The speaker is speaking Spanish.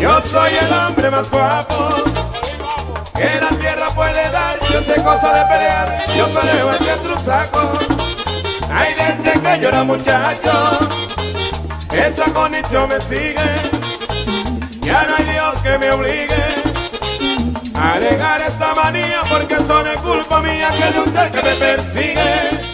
Yo soy el hombre más guapo que la tierra puede dar. Yo sé cosa de pelear, yo peleo entre un saco. Ay, desde que yo era muchacho, esa condición me sigue. Ya no hay Dios que me obligue a negar esta manía, porque son es culpa mía que luchar que me persigue.